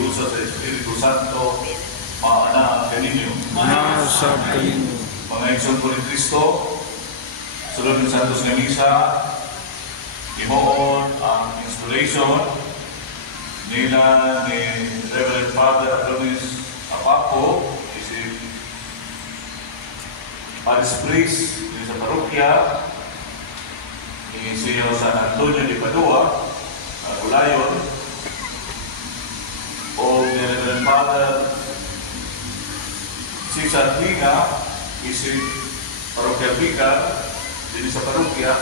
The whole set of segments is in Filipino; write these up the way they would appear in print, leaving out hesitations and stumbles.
pag-iusa sa Espiritu Santo, maana ang kaninyo. Maasab kaninyo. Mga igsoon po ni Kristo, sulod ng Santos nga Misa, imoon ang installation nila ni Reverend Father Adonis Apaco, isip Paris Priest sa parokya, ni Sr. San Antonio de Padua, Ulayon, o ni Reverend Father Cesar Pina, isip parokya Vicar, din sa parokya.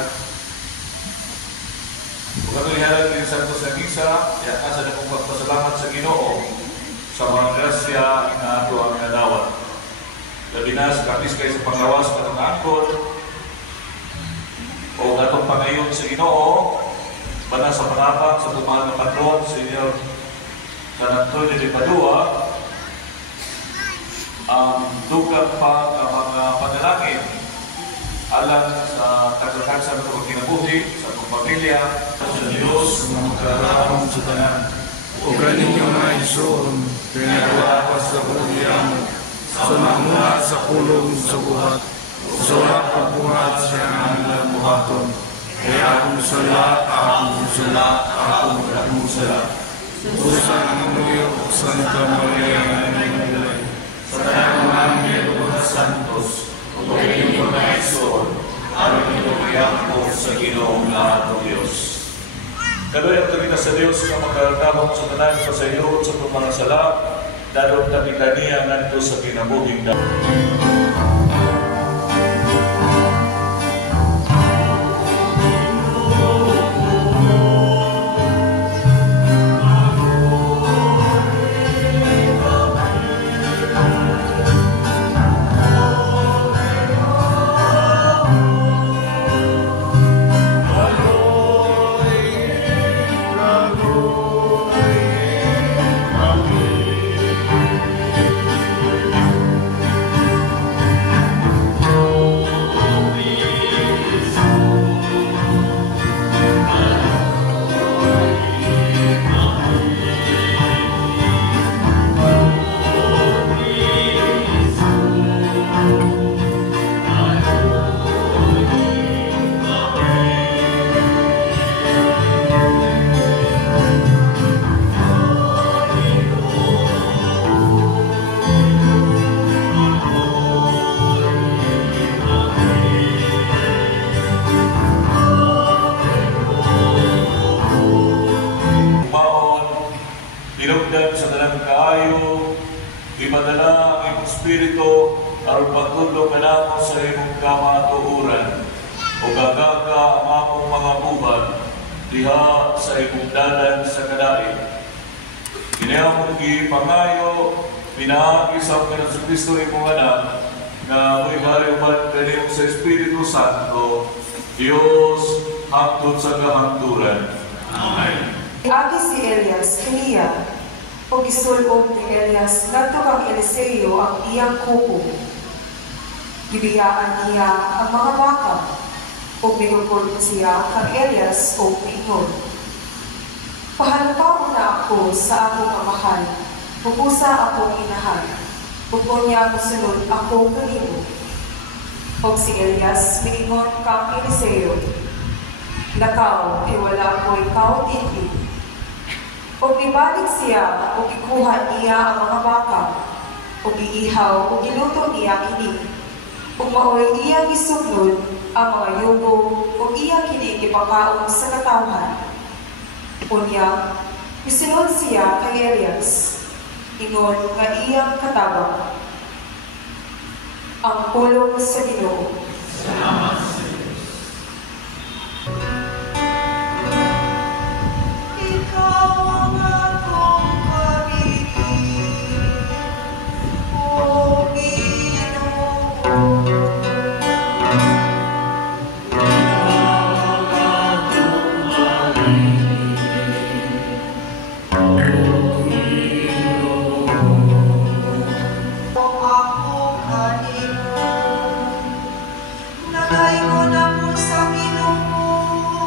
Kung katuliharan din sa Santos na Misa, kaya nasa na kong pagpasalamat sa Ginoo sa mga grasya na ito ang nadawat. Labi na sa kapis kayo sa panglawas katong angkol, o gatong pangayon sa Ginoo, bana sa panapang sa tumahal ng patron, Sr. San Antonio de Padua, ang dugag pa ng mga panalangin alang sa kagakagsan ng pagkinabuhi sa mga pamilya sa Diyos na magkaroon sa tanan. O kaninyo na isoon, pinagawa sa kuliyang, sa namuna sa kulong sa buhat, sa wala pagbuhat siya ang buhaton. Kaya akong sala, akong sala. Pusa ng Nuyo, Santa Maria, sa kanyang namin mga santos, o kaninyo na isoon, ang inumayang po sa Ginoong lahat ng Diyos. Kaloy ang tabi sa Diyos na magkaramang sa tanan sa sayo sa mga sala, dalong tabi kaniya nganto sa kinabuhing na. Dinugdan sa dalang kaayo, ipadala ang imong Espiritu, aron pagtudlo kanamo sa imong kamatuoran, o gagaga ang among mga buban, diha sa imong dalan sa kadaig. Ginayamong gipangayo, pinaagi sa Panginoon Kristo imong anak, na mo'y mariuman kanimo sa Espiritu Santo, Diyos, hangtod sa kahangturan. Amen. Agi si Elias kaniya, o gisulog ni Elias ngadto kang Eliseo ang iyang kuko. Gibiyaan niya ang mga baka, o binukod siya kang Elias o pingon. Pahalupaon na ako sa akong amahal, pupusa akong inahan, pupo niya musunod ako kanino. O si Elias mingon kang Eliseo, lakaw, wala ko ikaw tindi. O ibalik siya, o ikuha niya ang mga baka, o iihaw, o giluto niya ini. O maoy iya gisuglod ang mga yugo, o iya kinigipakaon sa katawhan. O niya, isunod siya kay Elias, ingon nga iyang katabang. Ang pulong sa Ginoo. Salamat sa Diyos. Nagay ko na po sa Ginoo.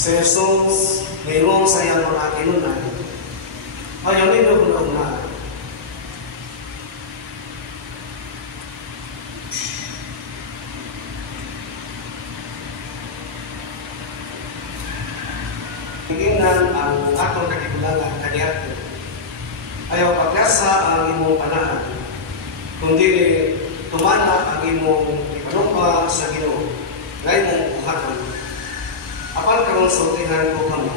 Sa Jesus, mayroong sayang mga kinunan. Ayaw nito kung na. Tingnan ang atong kakigulangan kaniadto. Ayaw pagkasa ang imong panaan, kundi tumana ang imong ipanumpa sa Ginoo, nga imong buhaton. Apan karong sultihan ko kamo.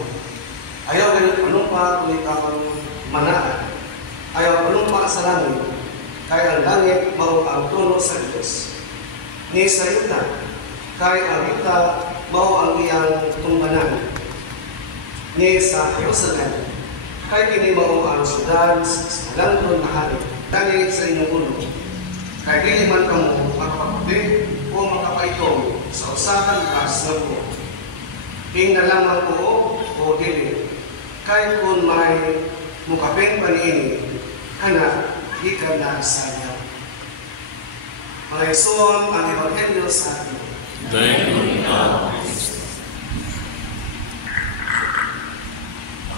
Ayaw ganit panumpa kundi kang manaan. Ayaw panumpa sa langit, kaya ang langit mao ang trono sa Dios. Ni sa yuta, kaya ang yuta mao ang iyang tumbanan. Ni sa Jerusalem, kaya kini mao ang sudan sa langton na hari. Dali sa inyong ulo, kaya dili man kamo makapagbig o makapaitong sa usahan kas ng ko. Ing na lamang ko o dili, kaya kung may mukapin pa niini, kana, di ka na sayang. Mga ison ang Ebanghelyo sa atin. Thank you, God.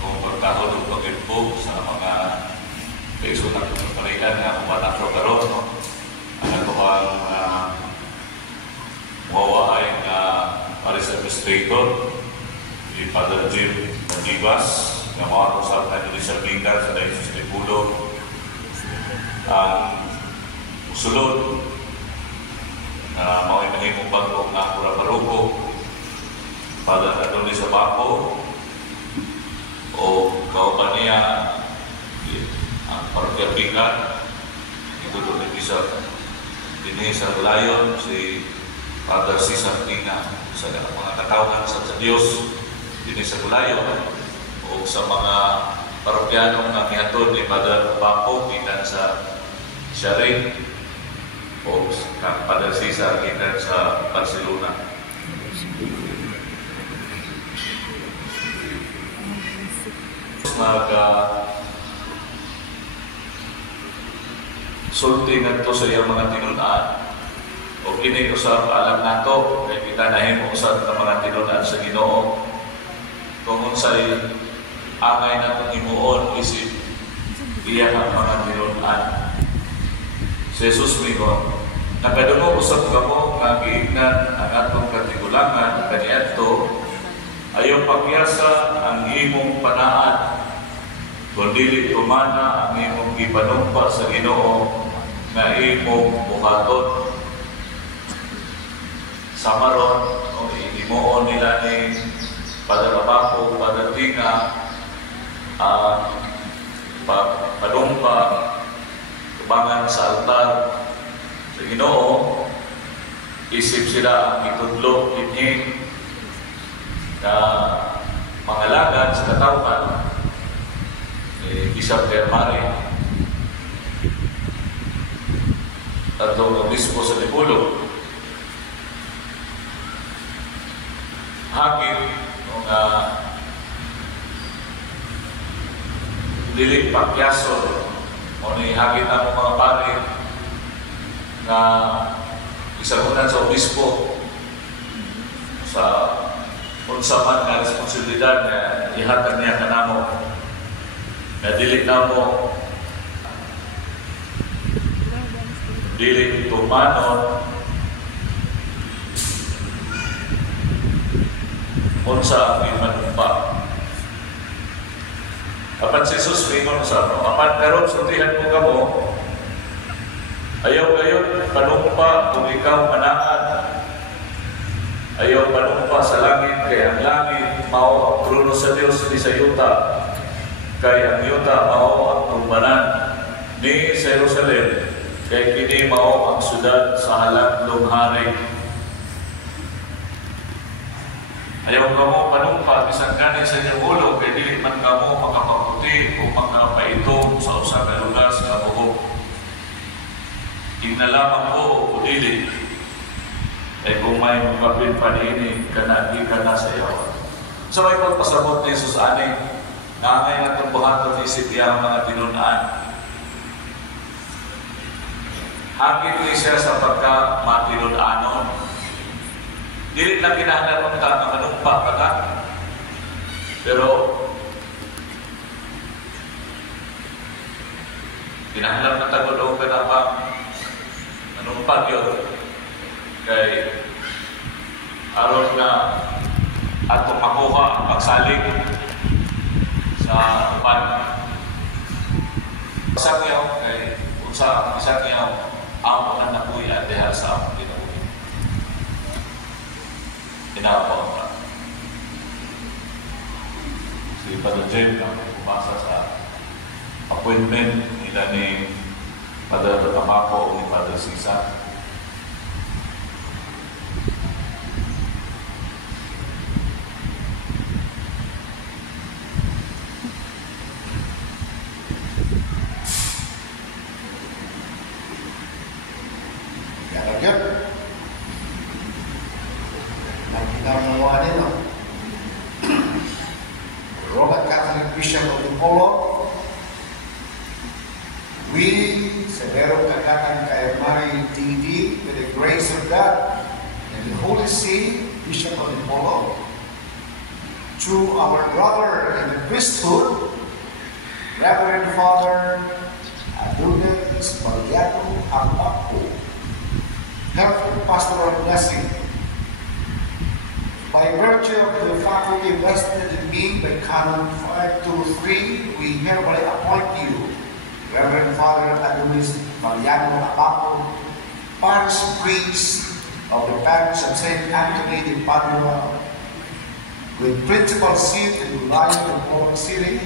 Pagkahon ng pag-impog sa mga kaisunan ng palitan na kumatang sa karoon, no? Ang nagawang mawawahay na Paris Administrator, si Father Jim Nagibas, na mga kusap na Judicial Bingar sa Diocese de Pulo, ang usulod na mga inahimong bagong na Kura-Baruko, Father Adonis Abaco, o kauban niya ang Parokya Bingar, ito doon din sa Layon, si Father Cesar Tina, sa mga katawhan sa Diyos din sa Layon, o sa mga parokyanong na mihatod ni Father Paco gikan sa Sharing, o Father Cesar gikan sa Barcelona. Sulti ngadto sa iyang mga tinun-an, o kini usab alam nato kay kita nahimo usab ng mga tinun-an sa Ginoo kung unsay angay nato himuon isip iya ang mga tinun-an. Si Jesus mingon, nakadungo usab kamo nga giingnan ang atong katigulangan kaniadto, ayaw pagyasa ang imong panaan, kundi tumana ang imong ipanumpa sa Ginoo nga imong buhaton. Sa maron, inimoon nila ni Padre Abaco, Padre Tina, panumpa, tubangan sa altar sa Ginoo, isip sila ang itudlo ining na mga lagad sa katawhan ni Bishop Termari at ang obispo sa Lipulo. Hagin ng dili pakyason o ni hagin ang mga pari na isagunan sa obispo sa unsa man nga responsibilidad na ihatag niya kanamo na dili na mo dili tumanon unsa ang imanumpa. Apan si Jesus mingon sa no, apan karon sultihan mo kamo, ayaw kayo panumpa kung ikaw manaan, ayaw panumpa sa langit, kay ang langit mao ang trono sa Dios, di sa yuta, kay ang yuta mao ang tumbanan ni sa Jerusalem, kay kini mao ang syudad sa halandong hari. Ayaw kamo panumpa bisan gani sa inyong ulo, kay dili man kamo makapaputi o makapaitong sa usa ka lugar sa buhok. Tingnan lamang ko o dili, ay kung may mukapin pa niini, kanagi ka na sa iyo. So may pagpasabot ni Jesus ani, nangay na itong buhaton isip iyang mga tinunaan. Hagit ni siya sa pagka-matinunanon. Dili lang kinahanglan ka manumpa ka, Pero, kinahanglan na tagulong ka na pa, nanumpad yun. Kay, aron na atong makuha ang pagsalig sa upan. Sakyaw kay unsa sakyaw ang mga nakuya dahil sa among ginawa. Inapaw na. Si Padre James ang bumasa sa appointment nila ni Padre Tatamaco o ni Padre Sisa. Roman Catholic Bishop of Antipolo, we, Severo Cagatan Caimari D.D., with the grace of God and the Holy See, Bishop of Antipolo, to our brother in the priesthood, Reverend Father Adunes Mariano Ampaco, helpful pastoral blessing. By virtue of the faculty vested in me by Canon 523, we hereby appoint you, Reverend Father Adunis Mariano Apaco, parish priest of the parish of St. Anthony de Padua, with principal seat in Gulayan of Polong City,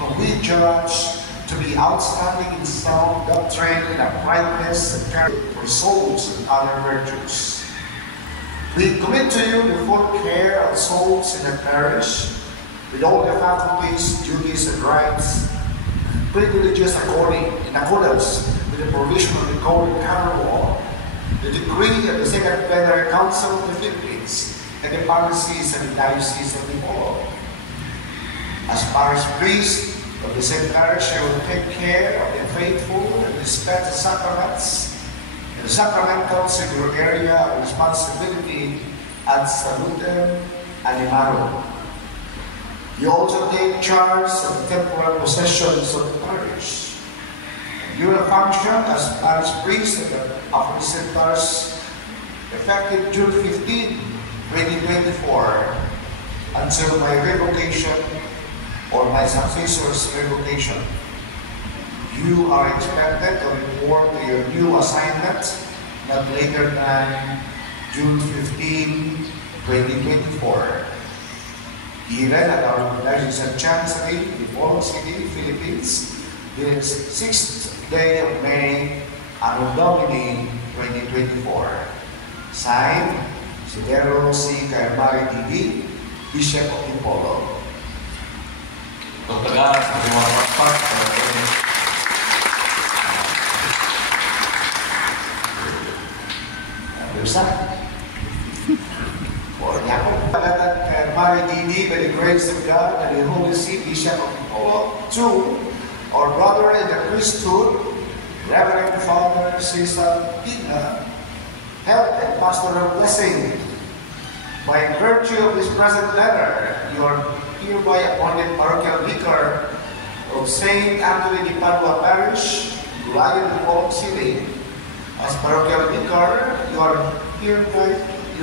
whom we judge to be outstanding in sound doctrine and uprightness and character for souls and other virtues. We commit to you the full care of souls in the parish, with all the faculties, duties, and rights, privileges in accordance with the provision of the Code of Canon Law, the decree of the Second Plenary Council of the Philippines, and the policies of the Diocese of Antipolo. As parish priest of the same parish, I will take care of the faithful and respect the sacraments, the sacramental secure area of responsibility at Salutem Animarum. You also take charge of the temporal possessions of the parish. You will function as parish priest of the Apostolic Parish effective June 15, 2024 until my revocation or my successor's revocation. You are expected to report to your new assignment not later than June 15, 2024. Given at our Diocesan Chancery, in Polong City, Philippines, this 6th day of May, Anno Domini 2024. Signed, Severo C. Caimari D.D., Bishop of Antipolo. Pagtagaan sa mga paspat, For Jacob Pagatan Caimari D.D., by the grace of God and the Holy See, Bishop of Antipolo, to our brother in the priesthood, Reverend Father Cesar Pina, health and pastoral blessing. By virtue of this present letter, you are hereby appointed parochial vicar of St. Anthony de Padua Parish, Gulayan de Polong City. As parochial vicar, you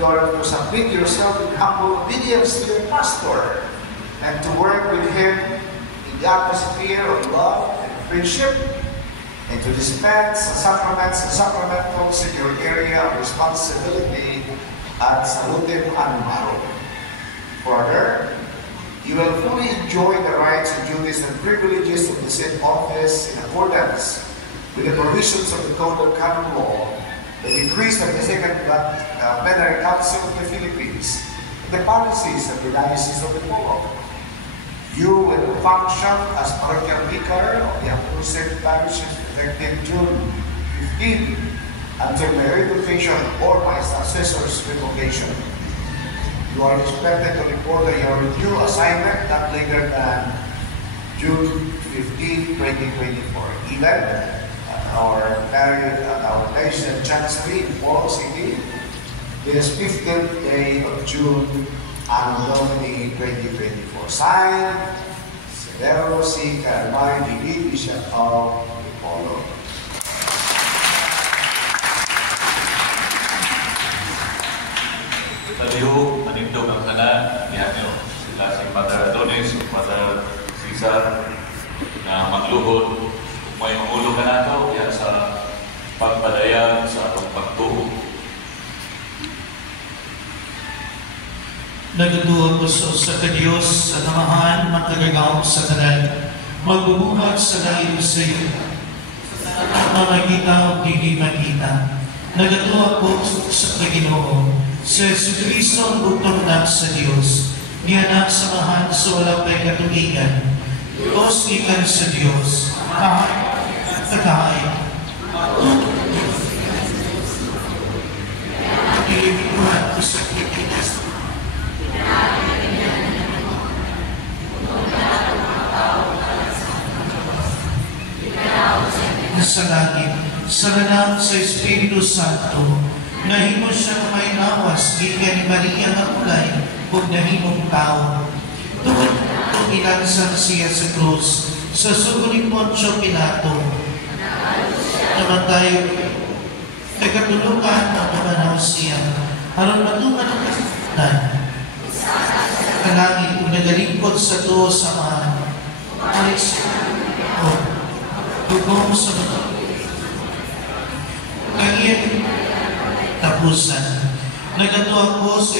are to submit yourself in humble obedience to your pastor and to work with him in the atmosphere of love and friendship, and to dispense sacraments and sacramental secure area of responsibility at Salutem Animarum. Further, you will fully enjoy the rights and duties and privileges of the said office in accordance with the provisions of the Code of Canon Law, the decrees of the Second Plenary Council of the Philippines, and the policies of the Diocese of Antipolo. You will function as parochial vicar of the Apostolic Parish effective June 15 until my revocation or my successor's revocation. You are expected to report on your new assignment not later than June 15, 2024. Even at our Diocesan Chancery in Polong City, this 15th day of June Anno Domini 2024. Signed, Severo C. Carmine D.B., Bishop of Apollo. Taliho, manindog ang tanan, yan nyo. Sila si Father Adonis, si Father Cesar, na magluhod. Kung may mamulo ka na ito, yan sa pagpadayag sa atong pagtuo. Nagatuwa ko sa Diyos sa namahan, magkagagaw sa tanan, magbubuhat sa layo sa iyo, makikita o hindi makita. Nagatuwa ko sa Ginoo, sa Jesucristo ang butong na sa Diyos, niyanak sa mahan sa walang may katuligan, Diyos ikan sa Diyos, kahit ilibiguhan ko sa Pilipinas. Sa langit, sa lalang sa Espiritu Santo, nahimo siya na may nawas, gikan ni Maria nga kulay, kung nahimong tao. Tungkol kung ilansan siya sa krus, sa sugo ni Poncio Pilato, naman tayo, nagkatulukan ang pamanaw siya, haron matungan ang kasatan. Kalangit, kung nagalingkod sa tuo sa mahan, alis o tugong sa mga kanyang tapusan. Nagatuwa ko sa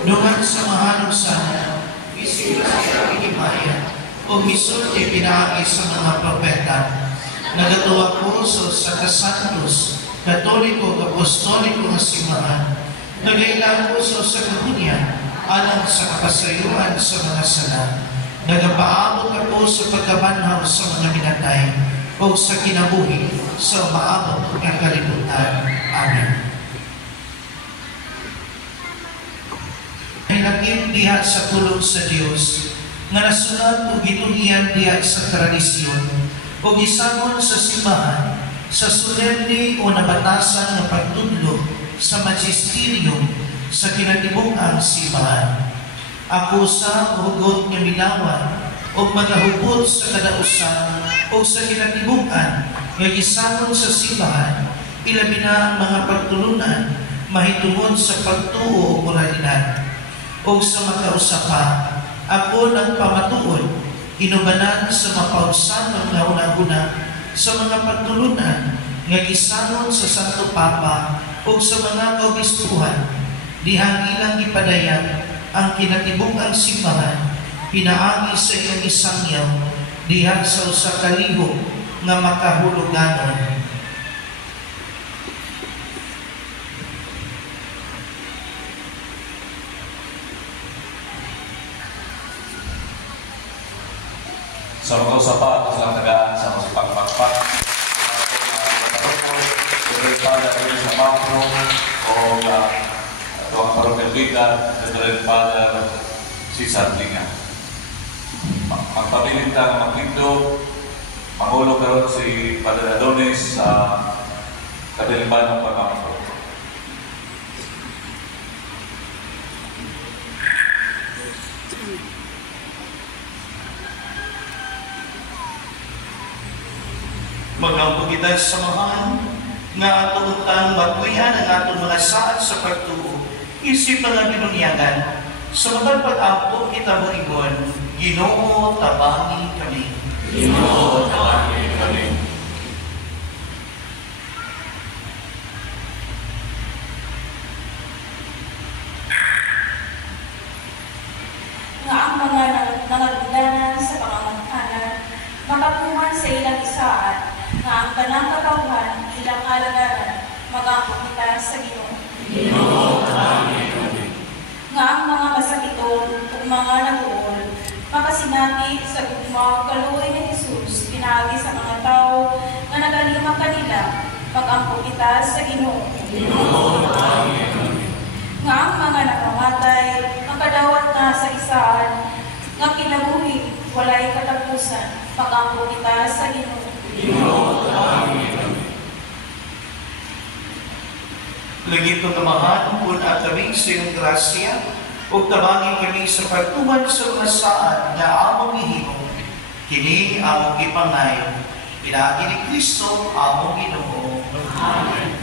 nungan sa mahanong sana, isip sa pinimaya, o misulti pinaki sa mga propeta. Nagatuwa ko sa kasantos, katoliko, apostoliko nga simbahan. Nagailan ko sa kahunya, alang sa kapasayuan sa mga sala. Nagapaabot ako sa pagkabanhaw sa mga minatay o sa kinabuhi sa maabot ng kalibutan. Amen. Hinagim diha sa tulong sa Diyos, nga nasulat o gitungian diha sa tradisyon, o gisamon sa simbahan, sa solemne o nabatasan ng pagtudlo sa magisterium sa kinatibukang simbahan. Ako sa hugot ng milawan o magahubot sa kadausan o sa kinatibukan nga gisamon sa simbahan, ilabi na ang mga pagtulunan mahitungod sa pagtuo o moralidad. O sa makausapa, ako ng pamatuod, inubanan sa mapausan ng nauna-una sa mga pagtulunan nga gisamon sa Santo Papa o sa mga kaobispuhan, dihang ilang ipadayag ang kinatibukang simbahan, pinaagi sa iyong isangyaw, dihang sa usa ka libo nga makahuluganon. Sa mga usapa, sa tagaan, sa mga pagpakpak, pada sa makro o ang parokebita at pada si Sardinga. Magpabilita ng Maglindo, Pangulo karon si Padre Adonis sa Kadiliman ng Pagkampo. Magampo kita sa samahan, nga atong utang batuyan ang atong mga saad sa pagtuo, isip mga binunyagan, sa matang pag-ampo kita mo ingon, Ginoo, tabangi kami. Ginoo, tabangi kami. Nga ang mga nangagdanan sa pangangatanan, makapuman sa ilang isaan, nga ang kanang katawhan, ilang alagaran, mag-ampo kita sa Ginoo. Ginoo, tabangi kami. Nga ang mga masakiton ug mga naguol, makasinati sa gugma kaluoy ni Jesus, pinagi sa mga tao nga nagalima kanila, mag-ampo kita sa Ginoo. Ginoo, tabangi kami. Nga ang mga nakamatay, makadawat na sa isaan, nga kinabuhi, walay katapusan, mag-ampo kita sa Ginoo. Ginoo, tabangi kami. Lagi itong tamahan kung at kami sa iyong grasya, o tabangin kami sa pagtuman sa mga saan na among ihimong, kini among ipangay, pinagi ni Kristo among Ginoo. Amen.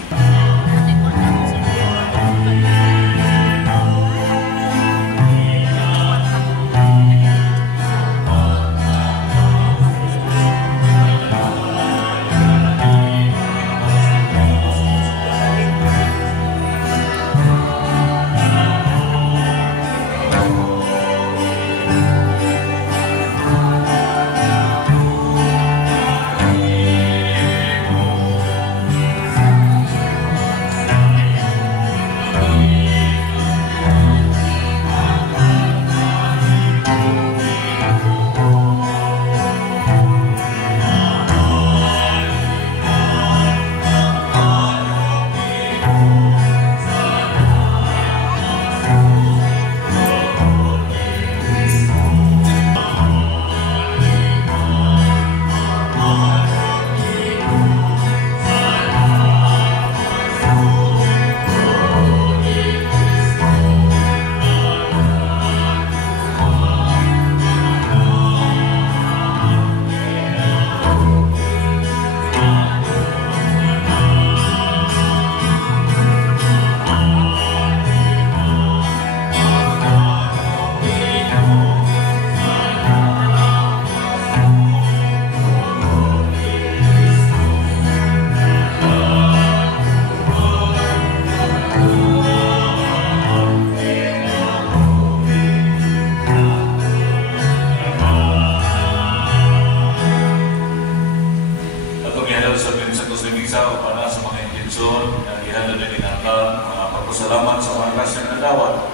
Salamat sa mga klaseng nadawat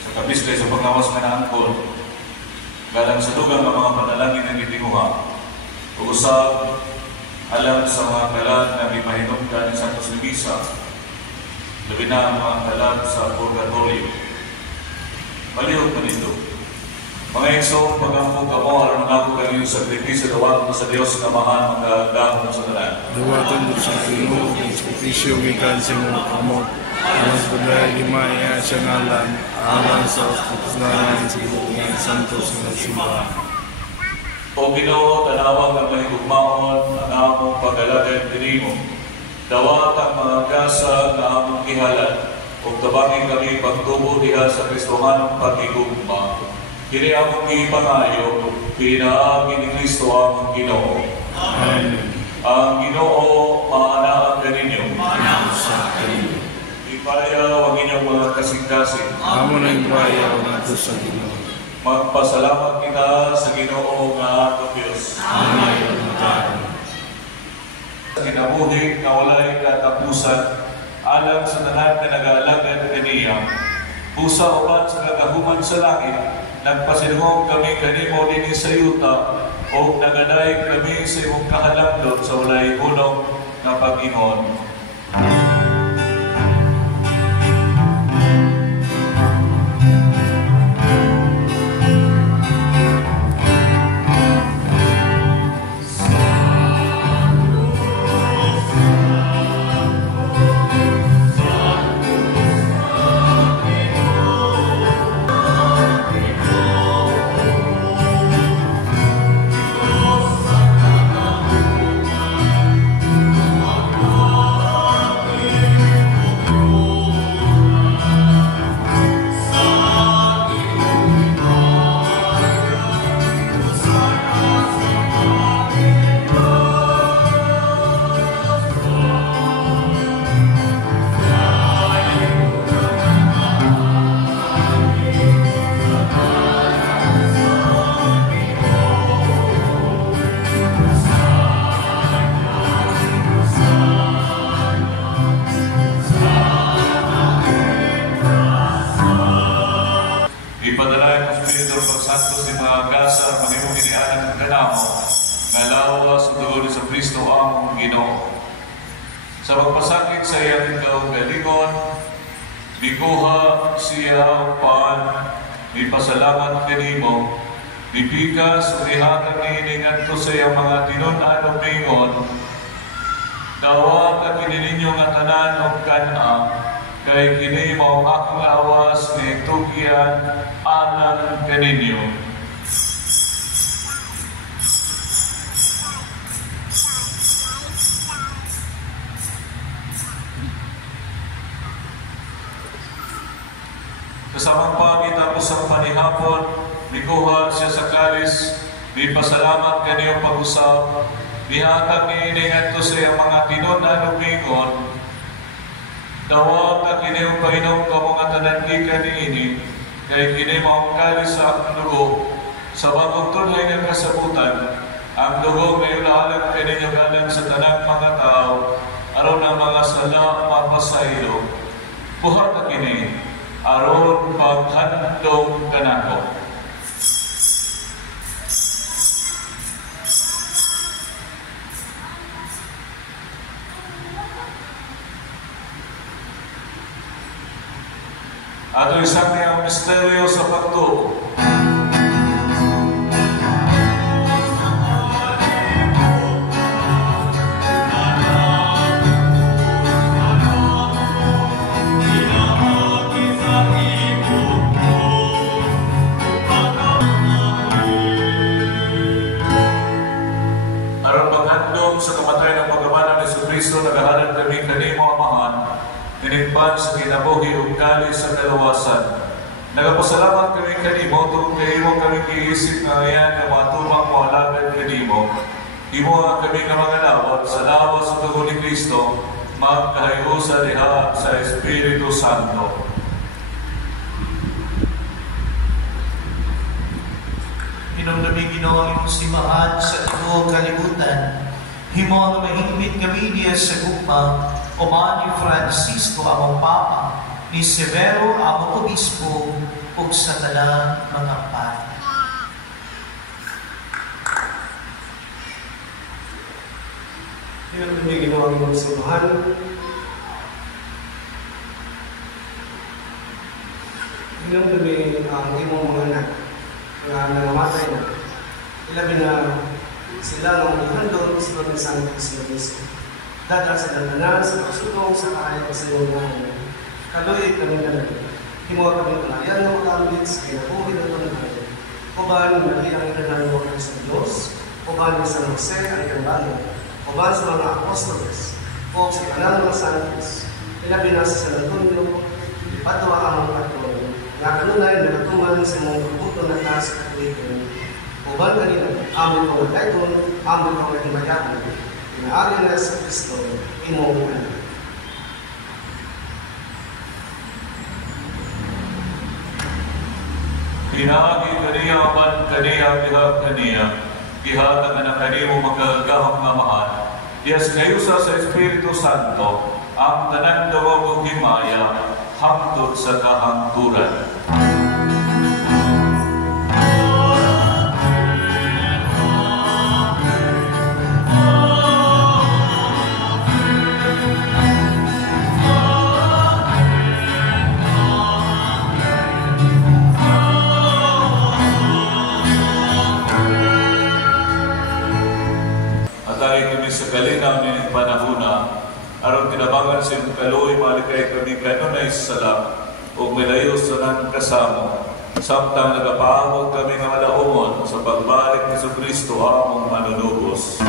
sa kabislay sa paglawas nga naangkon. Galang sa dugang ang mga panalangin ng itinguha. Uusap alam sa mga kalat na gipahinungdan ni Santos Misa. Labi na ang mga kalat sa purgatorio. Malihog man ito. Mga iso, pag-ampong kamo, alam na ako kayo sa sakripisyo dawat sa Diyos na mahal mga dahon sa tanan. Dawatan mo sa Pino, sakripisyo gikan sa mga kamot. Alas pada lima ya sengalan alas sa kasalanan sa Ginoo Santos nga simbahan. O Ginoo, tanawag ang mahigugmaon ang among pag-alagad dinimo. Dawat ang mga kasa na among kihalan ug tabangin kami pagtubo diha sa Kristohanong pagigugma. Kini among ipangayo, pinaagi ni Kristo among Ginoo. Amen. Ang Ginoo maanaan kaninyo. Ipaya wag inyong mga kasing-kasing. Amo na ipaya ang ato sa Ginoo. Magpasalamat kita sa Ginoo nga ato Dios. Amen. Kinabuhi na walay katapusan alang sa tanan nga nag-aalagad kaniya. Busa uban sa kagahuman sa langit, nagpasilhong kami kanimo dinhi sa yuta o naganay kami sa imong kahalangdon sa walay hulong nga pag-ingon. Ipadala ang Espiritu Santo sa mga kasa manimong inianan ng kanamo nga lawas ang dugo sa Kristo among Ginoo. Sa pagpasakit sa iyang kaugalingon, bikuha siya upan, ipasalamat kanimo, bipikas o ihatag niiningan ko sa iyang mga tinunan o pingon, dawat at kinininyo nga tanan o kana, kay kini mao ang akong lawas ni tugyan anan kaninyo. Kasamang pangit ako sa panihapon, nikuha siya sa kalis, di pasalamat kaniyong pag-usap, dihatag ni iningat ko sa mga tinon-anong bingon, dawag na kiniyong painom ka mga tanandikan ni ini, kay kini maong kalis sa akong dugo, sa bagong tunay ng kasabutan, ang dugo may ulahalan kaninyo galang sa tanang mga tao, aron ang mga sala mapasaylo, buhat na kini, aron paghandong kanako. Ato isang niyang misteryo sa pagtuo. Sa kamatayan ng pagkamanan ni Jesucristo, nagahalan kami kanimo amahan, tinigpan sa kinabuhi ug kalis sa kalawasan. Nagapasalamat kami kanimo tungkol kay imo kami giisip nga ayan na matumang mo alagad kanimo. Imo ang kami nga mga lawat sa lawas sa dugo ni Kristo, magkahayo sa diha sa Espiritu Santo. Inumdami Ginoo ang imong simbahan sa tibuok kalibutan. Himo ang mahigpit kami niya sa gugma, uman ni Francisco among Papa, ni Severo among Obispo, ug sa talang mga pari. Inumdami Ginoo ang imong simbahan. Inumdami ang imong mga anak nga nangamatay na. Ilabi na sila ang ihandog sa mga Santos na Cristo. Dada sa dandanan, sa pagsulong, sa kahit sa iyong nahan. Kaluit kami na lang. Himuha kami palayan ng magamit sa kinabuhi ng pangalaman. Uban, naging ang inanan mo sa Diyos. Uban ni San Jose, ang ikambalo. Uban sa mga apostoles. O sa kanal mga Santos. Ilabi na sa San Antonio, ipatwa ang mga patron. Nga kanunay, nagatuman sa mga kabuto na taas sa katuligan. Uban kanina, amin ko magkaitong, amin ko magkaitong, inaari na sa Kristo, imong anak. Hinagi kaniya man kaniya bihag kaniya, gihatag na kanimo magagahang mamahan. Diyas kayusa sa Espiritu Santo, ang tanan dawag ug himaya, hangtod sa kahangturan. Sa kalinaw ni panahuna, aron tinabangan sa iyong kaloy, malikay kami kanunay sa salam, o milayo sa nang kasamo, samtang nagapaamog kami ng alaumon sa pagbalik ni Jesucristo among manunubos.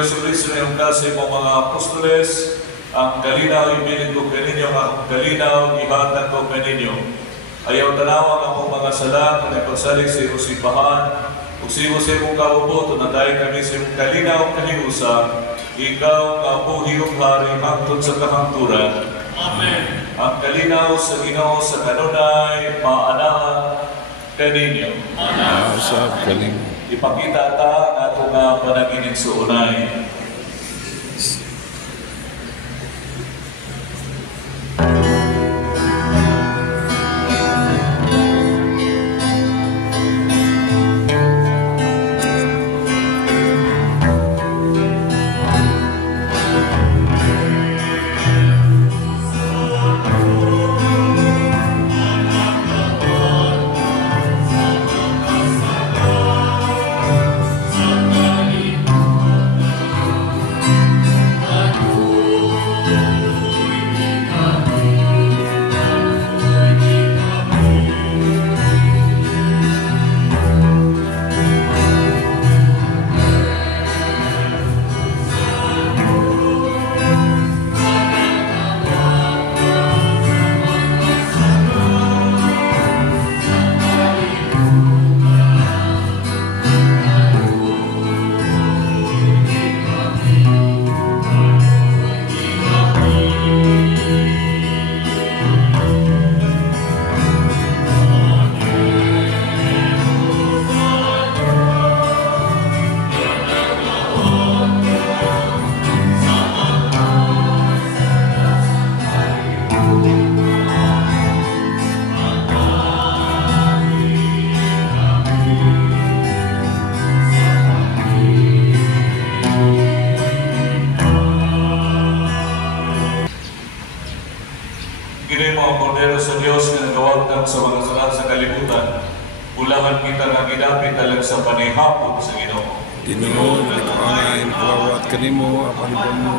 Jesucristo na yung kasi mo mga apostoles, ang kalinaw ibilin ko kaninyo, ang kalinaw ihatag ko kaninyo. Ayaw tanawang ang mga sala na ipagsalig sa iyong simbahan, ug sa iyong kauboto na dahil kami sa iyong kalinaw kaniusa, ikaw nga buhiyong hari hangtod sa kahangturan. Amen. Ang kalinaw sa Ginoo sa kanunay, maanahan kaninyo. Maanahan sa kalinaw. Ipakita ta nato nga panaginip sa unay. tawag kang sa mga salat sa kalibutan, ulangan kita nga gidapit talag sa panihapon sa Ginoo. Ginoo, nagkaangayin, kalawat kanimo, apan mo.